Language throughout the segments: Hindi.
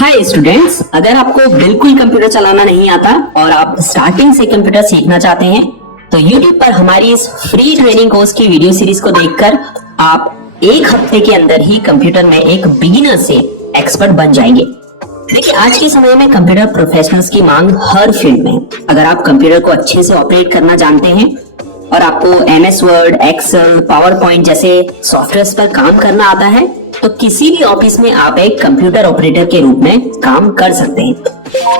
हाय स्टूडेंट्स, अगर आपको बिल्कुल कंप्यूटर चलाना नहीं आता और आप स्टार्टिंग से कंप्यूटर सीखना चाहते हैं तो YouTube पर हमारी इस फ्री ट्रेनिंग कोर्स की वीडियो सीरीज को देखकर आप एक हफ्ते के अंदर ही कंप्यूटर में एक बिगिनर से एक्सपर्ट बन जाएंगे। देखिए, आज के समय में कंप्यूटर प्रोफेशनल्स की मांग हर फील्ड में। अगर आप कंप्यूटर को अच्छे से ऑपरेट करना जानते हैं और आपको MS Word, Excel, PowerPoint जैसे सॉफ्टवेयर पर काम करना आता है तो किसी भी ऑफिस में आप एक कंप्यूटर ऑपरेटर के रूप में काम कर सकते हैं।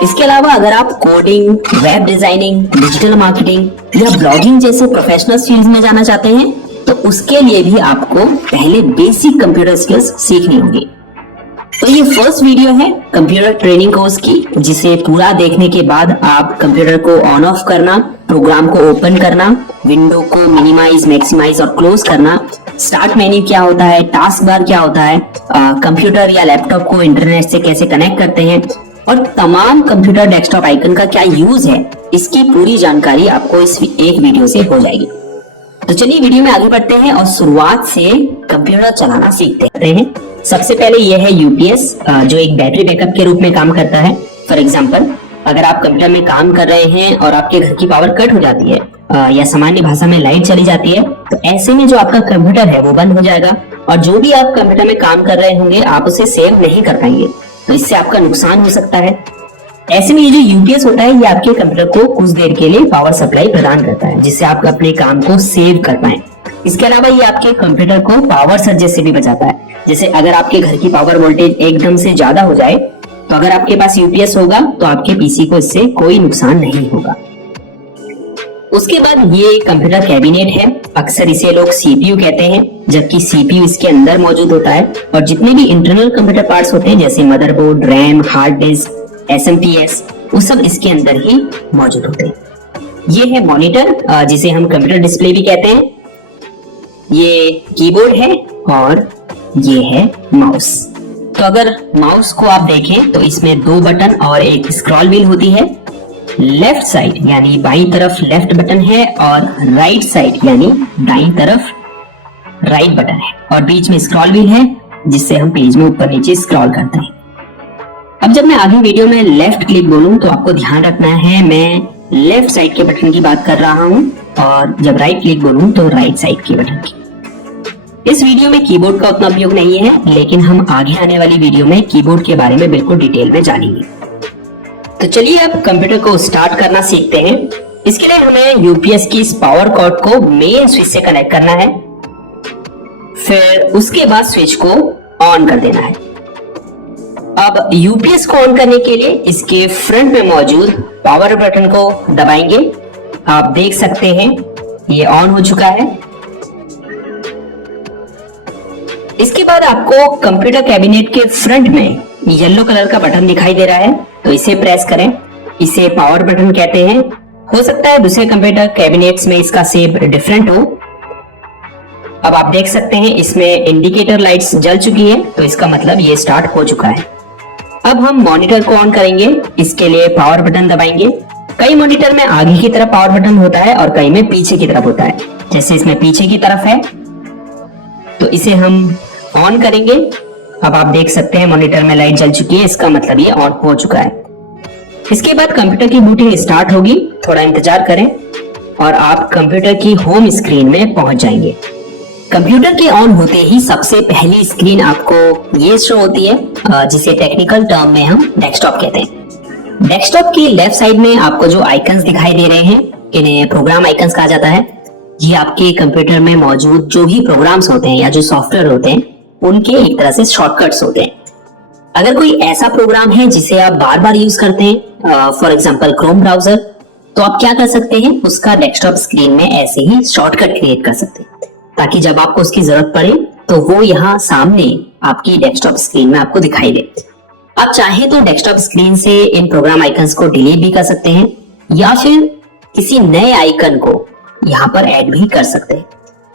इसके अलावा अगर आप coding, web designing, digital marketing या ब्लॉगिंग जैसे प्रोफेशनल फील्ड में जाना चाहते हैं तो उसके लिए भी आपको पहले बेसिक कंप्यूटर स्किल्स सीखनी होगी। तो ये फर्स्ट वीडियो है कंप्यूटर ट्रेनिंग कोर्स की, जिसे पूरा देखने के बाद आप कंप्यूटर को ऑन ऑफ करना, प्रोग्राम को ओपन करना, विंडो को मिनिमाइज, मैक्सिमाइज और क्लोज करना, स्टार्ट मेन्यू क्या होता है, टास्क बार क्या होता है, कंप्यूटर या लैपटॉप को इंटरनेट से कैसे कनेक्ट करते हैं और तमाम कंप्यूटर डेस्कटॉप आइकन का क्या यूज है, इसकी पूरी जानकारी आपको इस एक वीडियो से हो जाएगी। तो चलिए वीडियो में आगे बढ़ते हैं और शुरुआत से कंप्यूटर चलाना सीखते हैं। सबसे पहले यह है यूपीएस, जो एक बैटरी बैकअप के रूप में काम करता है। फॉर एग्जांपल, अगर आप कंप्यूटर में काम कर रहे हैं और आपके घर की पावर कट हो जाती है या सामान्य भाषा में लाइट चली जाती है तो ऐसे में जो आपका कंप्यूटर है वो बंद हो जाएगा और जो भी आप कंप्यूटर में काम कर रहे होंगे आप उसे सेव नहीं कर पाएंगे, तो इससे आपका नुकसान हो सकता है। ऐसे में ये जो यूपीएस होता है ये आपके कंप्यूटर को कुछ देर के लिए पावर सप्लाई प्रदान करता है जिससे आप अपने काम को सेव कर पाए। इसके अलावा ये आपके कंप्यूटर को पावर सर्ज से भी बचाता है। जैसे अगर आपके घर की पावर वोल्टेज एकदम से ज्यादा हो जाए तो अगर आपके पास यूपीएस होगा तो आपके पीसी को इससे कोई नुकसान नहीं होगा। उसके बाद ये कंप्यूटर कैबिनेट है, अक्सर इसे लोग सीपीयू कहते हैं, जबकि सीपीयू इसके अंदर मौजूद होता है और जितने भी इंटरनल कंप्यूटर पार्ट्स होते हैं जैसे motherboard, RAM, hard disk, SMPS, वो सब इसके अंदर ही मौजूद होते हैं। ये है मॉनिटर, जिसे हम कंप्यूटर डिस्प्ले भी कहते हैं। ये कीबोर्ड है और ये है माउस। तो अगर माउस को आप देखें तो इसमें दो बटन और एक स्क्रॉल व्हील होती है। लेफ्ट साइड यानी बाईं तरफ लेफ्ट बटन है और राइट साइड यानी दाईं तरफ राइट बटन है और बीच में स्क्रॉल व्हील है जिससे हम पेज में ऊपर नीचे स्क्रॉल करते हैं। अब जब मैं आगे वीडियो में लेफ्ट क्लिक बोलूं तो आपको ध्यान रखना है मैं लेफ्ट साइड के बटन की बात कर रहा हूं और जब राइट क्लिक बोलूं तो राइट साइड के बटन की। इस वीडियो में कीबोर्ड का उतना उपयोग नहीं है, लेकिन हम आगे आने वाली वीडियो में कीबोर्ड के बारे में बिल्कुल डिटेल में जानेंगे। तो चलिए अब कंप्यूटर को स्टार्ट करना सीखते हैं। इसके लिए हमें यूपीएस की इस पावर कॉर्ड को मेन स्विच से कनेक्ट करना है, फिर उसके बाद स्विच को ऑन कर देना है। अब यूपीएस को ऑन करने के लिए इसके फ्रंट में मौजूद पावर बटन को दबाएंगे। आप देख सकते हैं ये ऑन हो चुका है। इसके बाद आपको कंप्यूटर कैबिनेट के फ्रंट में येलो कलर का बटन दिखाई दे रहा है, तो इसे प्रेस करें। इसे पावर बटन कहते हैं। हो सकता है दूसरे कंप्यूटर कैबिनेट्स में इसका शेप डिफरेंट हो। अब आप देख सकते हैं इसमें इंडिकेटर लाइट्स जल चुकी है, तो इसका मतलब ये स्टार्ट हो चुका है। अब हम मॉनिटर को ऑन करेंगे। इसके लिए पावर बटन दबाएंगे। कई मॉनिटर में आगे की तरफ पावर बटन होता है और कई में पीछे की तरफ होता है। जैसे इसमें पीछे की तरफ है तो इसे हम ऑन करेंगे। अब आप देख सकते हैं मॉनिटर में लाइट जल चुकी है, इसका मतलब ये ऑन हो चुका है। इसके बाद कंप्यूटर की बूटिंग स्टार्ट होगी। थोड़ा इंतजार करें और आप कंप्यूटर की होम स्क्रीन में पहुंच जाएंगे। कंप्यूटर के ऑन होते ही सबसे पहली स्क्रीन आपको ये शो होती है, जिसे टेक्निकल टर्म में हम डेस्कटॉप कहते हैं। डेस्कटॉप की लेफ्ट साइड में आपको जो आइकन्स दिखाई दे रहे हैं इन्हें प्रोग्राम आइकन्स कहा जाता है। ये आपके कंप्यूटर में मौजूद जो भी प्रोग्राम्स होते हैं या जो सॉफ्टवेयर होते हैं उनके एक तरह से शॉर्टकट्स होते हैं। अगर कोई ऐसा प्रोग्राम है जिसे आप बार बार यूज करते हैं, फॉर एग्जांपल क्रोम ब्राउजर, तो आप क्या कर सकते हैं, उसका डेस्कटॉप स्क्रीन में ऐसे ही शॉर्टकट क्रिएट कर सकते हैं ताकि जब आपको उसकी जरूरत पड़े तो वो यहाँ सामने आपकी डेस्कटॉप स्क्रीन में आपको दिखाई दे। आप चाहे तो डेस्कटॉप स्क्रीन से इन प्रोग्राम आइकन्स को डिलीट भी कर सकते हैं या फिर किसी नए आइकन को यहाँ पर ऐड भी कर सकते हैं।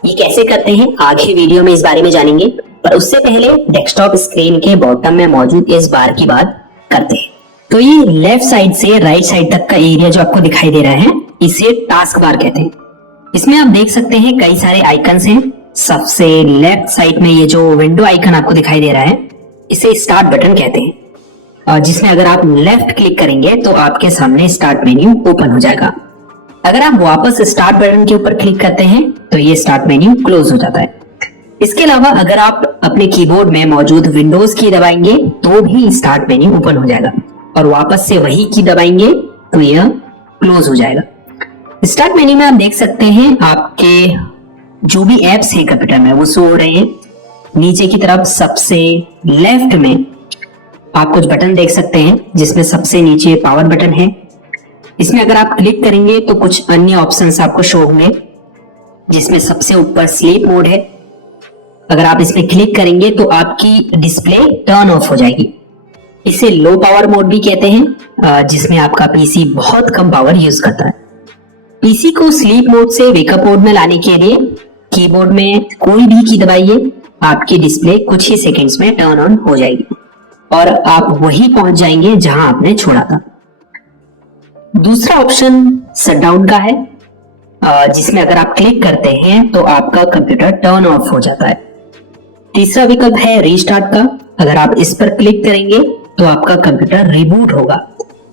ये कैसे करते हैं आगे वीडियो में इस बारे में जानेंगे, पर उससे पहले डेस्कटॉप स्क्रीन के बॉटम में मौजूद इस बार की बात करते हैं। तो ये लेफ्ट साइड से राइट साइड तक का एरिया जो आपको दिखाई दे रहा है इसे टास्क बार कहते हैं। इसमें आप देख सकते हैं कई सारे आइकन्स हैं। सबसे लेफ्ट साइड में ये जो विंडो आइकन आपको दिखाई दे रहा है इसे स्टार्ट बटन कहते हैं। जिसमें अगर आप लेफ्ट क्लिक करेंगे तो आपके सामने स्टार्ट मेन्यू ओपन हो जाएगा। अगर आप वापस स्टार्ट बटन के ऊपर क्लिक करते हैं तो ये स्टार्ट मेन्यू क्लोज हो जाता है। इसके अलावा अगर आप अपने कीबोर्ड में मौजूद विंडोज की दबाएंगे तो भी स्टार्ट मेन्यू ओपन हो जाएगा, और वापस से वही की दबाएंगे तो यह क्लोज हो जाएगा। स्टार्ट मेन्यू में आप देख सकते हैं आपके जो भी एप्स है कंप्यूटर में वो शो हो रहे हैं। नीचे की तरफ सबसे लेफ्ट में आप कुछ बटन देख सकते हैं, जिसमें सबसे नीचे पावर बटन है। इसमें अगर आप क्लिक करेंगे तो कुछ अन्य ऑप्शंस आपको शो होंगे, जिसमें सबसे ऊपर स्लीप मोड है। अगर आप इसमें क्लिक करेंगे तो आपकी डिस्प्ले टर्न ऑफ हो जाएगी। इसे लो पावर मोड भी कहते हैं, जिसमें आपका पीसी बहुत कम पावर यूज करता है। पीसी को स्लीप मोड से वेकअप मोड में लाने के लिए कीबोर्ड में कोई भी की दबाइए, आपकी डिस्प्ले कुछ ही सेकंड्स में टर्न ऑन हो जाएगी और आप वहीं पहुंच जाएंगे जहां आपने छोड़ा था। दूसरा ऑप्शन शटडाउन का है, जिसमें अगर आप क्लिक करते हैं तो आपका कंप्यूटर टर्न ऑफ हो जाता है। तीसरा विकल्प है रीस्टार्ट का। अगर आप इस पर क्लिक करेंगे तो आपका कंप्यूटर रिबूट होगा,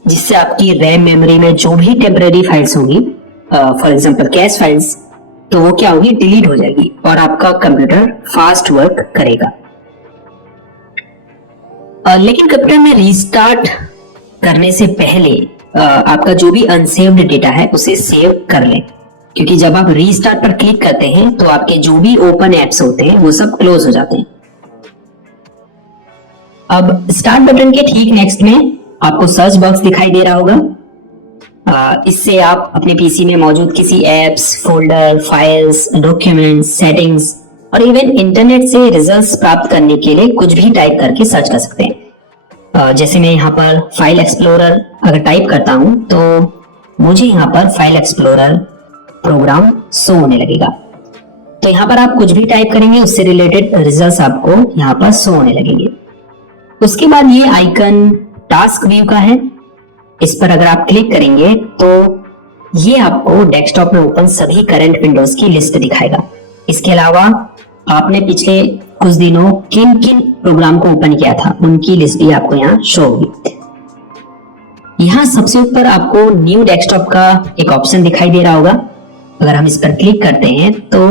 जिससे आपकी रैम मेमोरी में जो भी टेम्परेरी फाइल्स होंगी, फॉर एग्जांपल कैश फाइल्स, तो वो क्या होगी, डिलीट हो जाएगी और आपका कंप्यूटर फास्ट वर्क करेगा। लेकिन कंप्यूटर में रीस्टार्ट करने से पहले आपका जो भी अनसेव्ड डेटा है उसे सेव कर लें, क्योंकि जब आप रीस्टार्ट पर क्लिक करते हैं तो आपके जो भी ओपन एप्स होते हैं वो सब क्लोज हो जाते हैं। अब स्टार्ट बटन के ठीक नेक्स्ट में आपको सर्च बॉक्स दिखाई दे रहा होगा। इससे आप अपने पीसी में मौजूद किसी apps, folder, files, documents, settings और इवन इंटरनेट से रिजल्ट्स प्राप्त करने के लिए कुछ भी टाइप करके सर्च कर सकते हैं। जैसे मैं यहाँ पर फाइल एक्सप्लोरर अगर टाइप करता हूँ तो मुझे यहाँ पर फाइल एक्सप्लोरर प्रोग्राम शो होने लगेगा। तो यहाँ पर आप कुछ भी टाइप करेंगे उससे रिलेटेड रिजल्ट्स आपको यहाँ पर शो होने लगेंगे। उसके बाद ये आइकन टास्क व्यू का है। इस पर अगर आप क्लिक करेंगे तो ये आपको डेस्कटॉप में ओपन सभी करंट विंडोज की लिस्ट दिखाएगा। इसके अलावा आपने पिछले कुछ दिनों किन किन प्रोग्राम को ओपन किया था उनकी लिस्ट भी आपको यहाँ शो होगी। यहाँ सबसे ऊपर आपको न्यू डेस्कटॉप का एक ऑप्शन दिखाई दे रहा होगा। अगर हम इस पर क्लिक करते हैं तो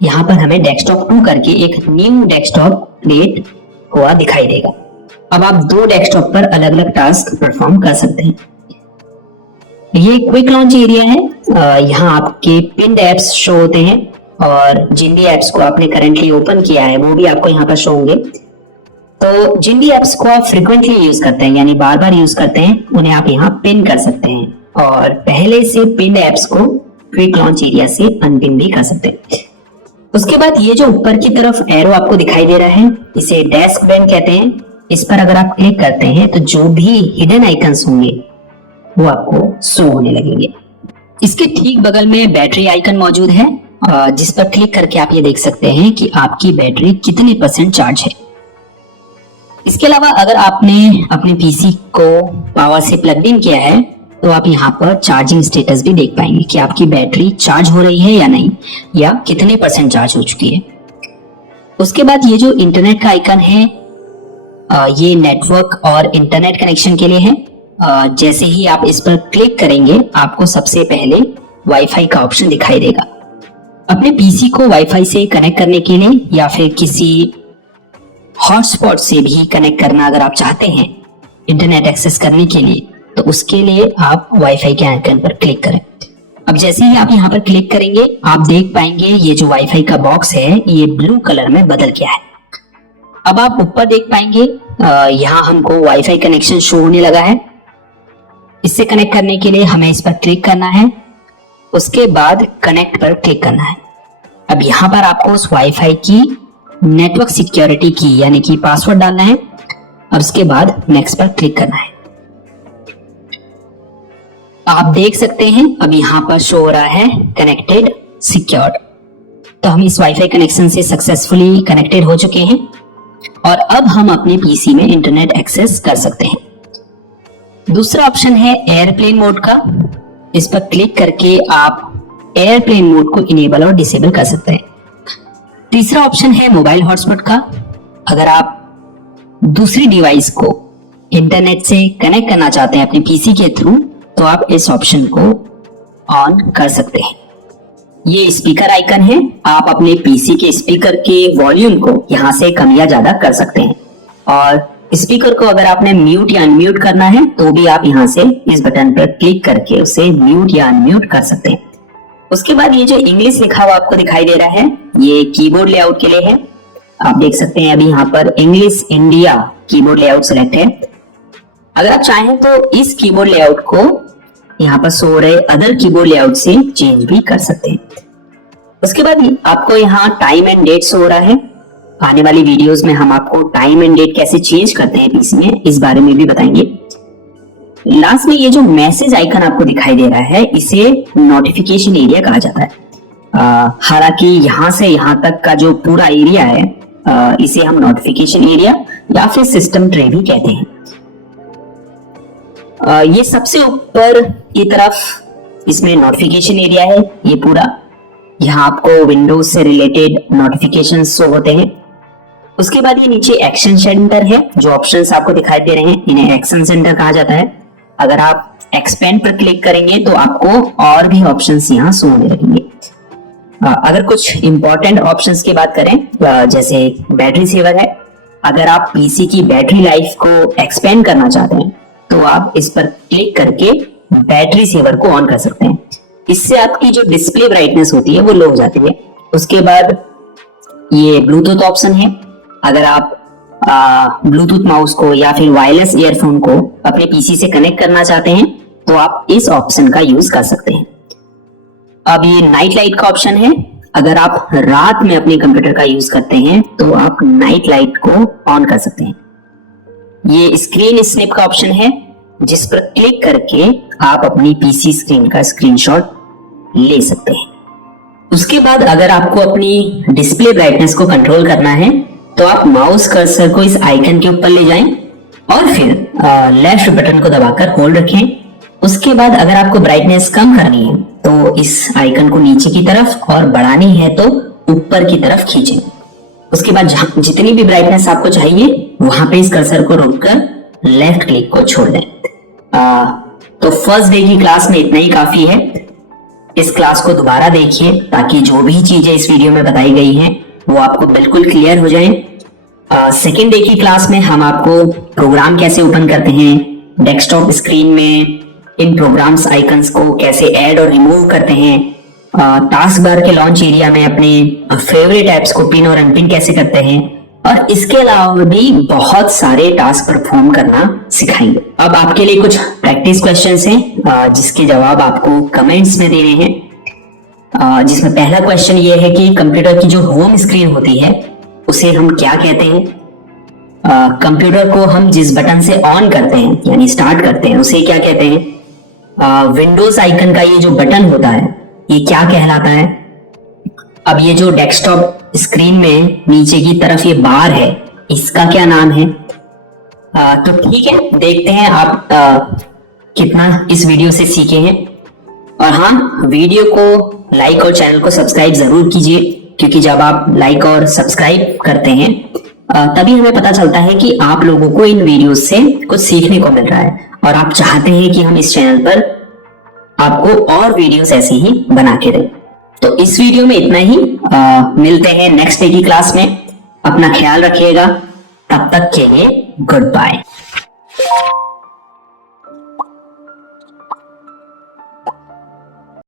यहाँ पर हमें डेस्कटॉप 2 करके एक न्यू डेस्कटॉप क्रिएट हुआ दिखाई देगा। अब आप 2 डेस्कटॉप पर अलग अलग टास्क परफॉर्म कर सकते हैं। ये क्विक लॉन्च एरिया है। यहाँ आपके पिन्ड एप्स शो होते हैं और जिन भी एप्स को आपने करंटली ओपन किया है वो भी आपको यहाँ पर शो होंगे। तो जिन भी एप्स को आप फ्रिक्वेंटली यूज करते हैं, यानी बार बार यूज करते हैं, उन्हें आप यहाँ पिन कर सकते हैं और पहले से पिन्ड एप्स को क्विक लॉन्च एरिया से अनपिन भी कर सकते हैं। उसके बाद ये जो ऊपर की तरफ एरो आपको दिखाई दे रहा है, इसे डेस्क बैन कहते हैं। इस पर अगर आप क्लिक करते हैं तो जो भी हिडन आइकन्स होंगे वो आपको शो होने लगेंगे। इसके ठीक बगल में बैटरी आइकन मौजूद है, जिस पर क्लिक करके आप ये देख सकते हैं कि आपकी बैटरी कितने % चार्ज है। इसके अलावा अगर आपने अपने पीसी को पावर से प्लग इन किया है तो आप यहाँ पर चार्जिंग स्टेटस भी देख पाएंगे कि आपकी बैटरी चार्ज हो रही है या नहीं, या कितने % चार्ज हो चुकी है। उसके बाद ये जो इंटरनेट का आइकन है, ये नेटवर्क और इंटरनेट कनेक्शन के लिए है। जैसे ही आप इस पर क्लिक करेंगे आपको सबसे पहले वाईफाई का ऑप्शन दिखाई देगा। अपने पीसी को वाईफाई से कनेक्ट करने के लिए या फिर किसी हॉटस्पॉट से भी कनेक्ट करना अगर आप चाहते हैं इंटरनेट एक्सेस करने के लिए, तो उसके लिए आप वाईफाई के आइकन पर क्लिक करें। अब जैसे ही आप यहाँ पर क्लिक करेंगे आप देख पाएंगे ये जो वाईफाई का बॉक्स है ये ब्लू कलर में बदल गया है। अब आप ऊपर देख पाएंगे यहाँ हमको वाईफाई कनेक्शन शो होने लगा है। इससे कनेक्ट करने के लिए हमें इस पर क्लिक करना है, उसके बाद कनेक्ट पर क्लिक करना है। अब यहाँ पर आपको उस वाईफाई की नेटवर्क सिक्योरिटी की यानी कि पासवर्ड डालना है और उसके बाद नेक्स्ट पर क्लिक करना है। आप देख सकते हैं अब यहाँ पर शो हो रहा है कनेक्टेड सिक्योर्ड। तो हम इस वाईफाई कनेक्शन से सक्सेसफुली कनेक्टेड हो चुके हैं और अब हम अपने पीसी में इंटरनेट एक्सेस कर सकते हैं। दूसरा ऑप्शन है एयरप्लेन मोड का। इस पर क्लिक करके आप एयरप्लेन मोड को इनेबल और डिसेबल कर सकते हैं। तीसरा ऑप्शन है मोबाइल हॉटस्पॉट का। अगर आप दूसरी डिवाइस को इंटरनेट से कनेक्ट करना चाहते हैं अपने पीसी के थ्रू, तो आप इस ऑप्शन को ऑन कर सकते हैं। ये स्पीकर आइकन है, आप अपने पीसी के स्पीकर के वॉल्यूम को यहाँ से कम या ज्यादा कर सकते हैं। और स्पीकर को अगर आपने म्यूट या अनम्यूट करना है तो भी आप यहाँ से इस बटन पर क्लिक करके उसे म्यूट या अनम्यूट कर सकते हैं। उसके बाद ये जो इंग्लिश लिखा हुआ आपको दिखाई दे रहा है, ये कीबोर्ड लेआउट के लिए है। आप देख सकते हैं अभी यहाँ पर English India keyboard layout select है। अगर आप चाहें तो इस कीबोर्ड लेआउट को यहाँ पर सो रहे अदर कीबोर्ड लेआउट से चेंज भी कर सकते हैं। उसके बाद आपको यहाँ टाइम एंड डेट शो हो रहा है। आने वाली वीडियोस में हम आपको टाइम एंड डेट कैसे चेंज करते हैं पीसी में, इस बारे में भी बताएंगे। लास्ट में ये जो मैसेज आइकन आपको दिखाई दे रहा है, इसे नोटिफिकेशन एरिया कहा जाता है। हालांकि यहाँ से यहाँ तक का जो पूरा एरिया है, इसे हम नोटिफिकेशन एरिया या फिर सिस्टम ट्रे भी कहते हैं। ये सबसे ऊपर की तरफ इसमें नोटिफिकेशन एरिया है। ये पूरा यहाँ आपको विंडोज से रिलेटेड नोटिफिकेशन शो होते हैं। उसके बाद ये नीचे एक्शन सेंटर है, जो ऑप्शंस आपको दिखाई दे रहे हैं इन्हें एक्शन सेंटर कहा जाता है। अगर आप एक्सपेंड पर क्लिक करेंगे तो आपको और भी ऑप्शंस यहाँ शो होने लगेंगे। अगर कुछ इंपॉर्टेंट ऑप्शंस की बात करें, जैसे बैटरी सेवर है। अगर आप पीसी की बैटरी लाइफ को एक्सपेंड करना चाहते हैं तो आप इस पर क्लिक करके बैटरी सेवर को ऑन कर सकते हैं। इससे आपकी जो डिस्प्ले ब्राइटनेस होती है वो लो हो जाती है। उसके बाद ये ब्लूटूथ ऑप्शन है। अगर आप ब्लूटूथ माउस को या फिर वायरलेस ईयरफोन को अपने पीसी से कनेक्ट करना चाहते हैं तो आप इस ऑप्शन का यूज कर सकते हैं। अब ये नाइट लाइट का ऑप्शन है। अगर आप रात में अपने कंप्यूटर का यूज करते हैं तो आप नाइट लाइट को ऑन कर सकते हैं। ये स्क्रीन स्नैप का ऑप्शन है, जिस पर क्लिक करके आप अपनी पीसी स्क्रीन का स्क्रीनशॉट ले सकते हैं। उसके बाद अगर आपको अपनी डिस्प्ले ब्राइटनेस को कंट्रोल करना है तो आप माउस कर्सर को इस आइकन के ऊपर ले जाएं और फिर लेफ्ट बटन को दबाकर होल्ड रखें। उसके बाद अगर आपको ब्राइटनेस कम करनी है तो इस आइकन को नीचे की तरफ और बढ़ानी है तो ऊपर की तरफ खींचें। उसके बाद जितनी भी ब्राइटनेस आपको चाहिए वहां पे इस कर्सर को रोककर लेफ्ट क्लिक को छोड़ दें। तो फर्स्ट डे की क्लास में इतना ही काफी है। इस क्लास को दोबारा देखिए ताकि जो भी चीजें इस वीडियो में बताई गई हैं वो आपको बिल्कुल क्लियर हो जाए। सेकेंड डे की क्लास में हम आपको प्रोग्राम कैसे ओपन करते हैं, डेस्कटॉप स्क्रीन में इन प्रोग्राम्स आइकन्स को कैसे ऐड और रिमूव करते हैं, टास्क बार के लॉन्च एरिया में अपने फेवरेट ऐप्स को पिन और अनपिन कैसे करते हैं, और इसके अलावा भी बहुत सारे टास्क परफॉर्म करना सिखाएंगे। अब आपके लिए कुछ प्रैक्टिस क्वेश्चंस हैं जिसके जवाब आपको कमेंट्स में देने हैं। जिसमें पहला क्वेश्चन ये है कि कंप्यूटर की जो होम स्क्रीन होती है उसे हम क्या कहते हैं। कंप्यूटर को हम जिस बटन से ऑन करते हैं यानी स्टार्ट करते हैं उसे क्या कहते हैं। विंडोज आइकन का ये जो बटन होता है ये क्या कहलाता है। अब ये जो डेस्कटॉप स्क्रीन में नीचे की तरफ ये बार है इसका क्या नाम है। तो ठीक है, देखते हैं आप कितना इस वीडियो से सीखे हैं। और हाँ, वीडियो को लाइक और चैनल को सब्सक्राइब जरूर कीजिए, क्योंकि जब आप लाइक और सब्सक्राइब करते हैं तभी हमें पता चलता है कि आप लोगों को इन वीडियो से कुछ सीखने को मिल रहा है और आप चाहते हैं कि हम इस चैनल पर आपको और वीडियोस ऐसे ही बना के दें। तो इस वीडियो में इतना ही। मिलते हैं नेक्स्ट डे की क्लास में। अपना ख्याल रखिएगा। तब तक के लिए गुड बाय।